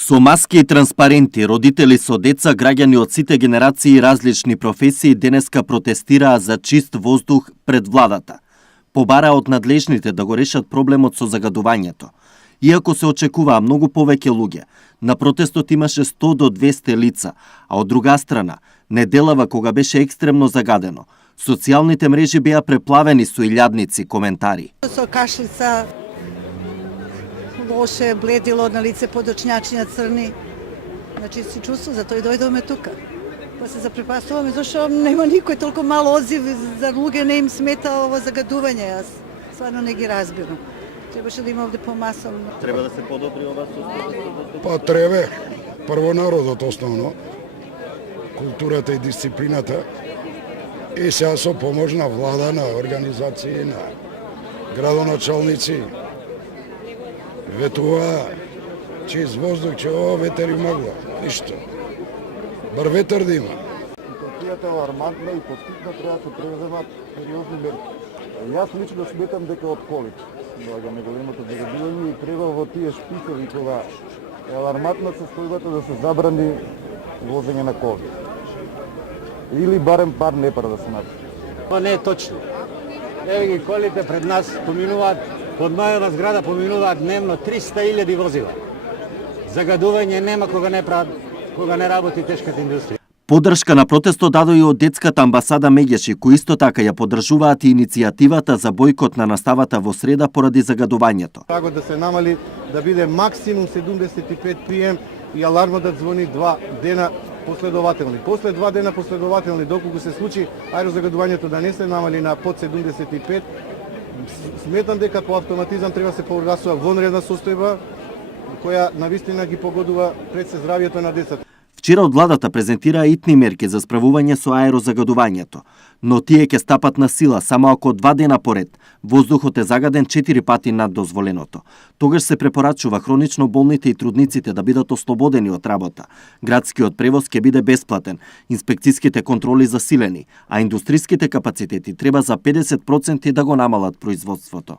Со маски и транспаренти, родители со деца, граѓани од сите генерации и различни професии денеска протестираа за чист воздух пред владата. Побараа од надлежните да го решат проблемот со загадувањето. Иако се очекуваа многу повеќе луѓе, на протестот имаше 100 до 200 лица, а од друга страна, неделава кога беше екстремно загадено, социјалните мрежи беа преплавени со илјадници коментари. Со кашлица, лоше, бледило на лице, подочњачиња црни. Значи си чувствувам, затоа и дојдовме тука. Па се запрепастуваме, зашто нема никој толку мал одзив, за луѓе не им смета ова загадување. Јас стварно не ги разбирам. Требаше да има овде помасовно. Треба да се подобри ова состојба? Па треба. Прво народот основно, културата и дисциплината, и сега со помош на влада, на организации, на градоначалници, ветува, чист воздух, че ова ветер и магла, ништо. Бар ветер да има. Ситуацијата е алармантна и поститно треба да се преземат сериозни мерки. Јас лично сметам дека од ковид доаѓаме големото загадување и треба во тие шписови кога е алармантна состојбата да се забрани возење на ковид. Или барем пар непар да се направи. Тоа не е точно. Еве ги колите пред нас поминуваат, под мојава зграда поминуваат дневно 300.000 возила. Загадување нема кога не работи тешката индустрија. Поддршка на протестот даде и од детската амбасада Меѓеши, кои исто така ја поддржуваат и иницијативата за бојкот на наставата во среда поради загадувањето. Таго да се намали да биде максимум 75 PM и алармот да звони 2 дена последователни. После 2 дена последователни, доколку се случи аерозагадувањето да не се намали на под 75, сметам дека по автоматизам треба се прогласува вонредна состојба која навистина ги погодува пред се здравјето на децата. Вчера од владата презентираа итни мерки за справување со аерозагадувањето, но тие ќе стапат на сила само ако 2 дена поред воздухот е загаден 4 пати над дозволеното. Тогаш се препорачува хронично болните и трудниците да бидат ослободени од работа. Градскиот превоз ќе биде бесплатен, инспекцијските контроли засилени, а индустриските капацитети треба за 50% да го намалат производството.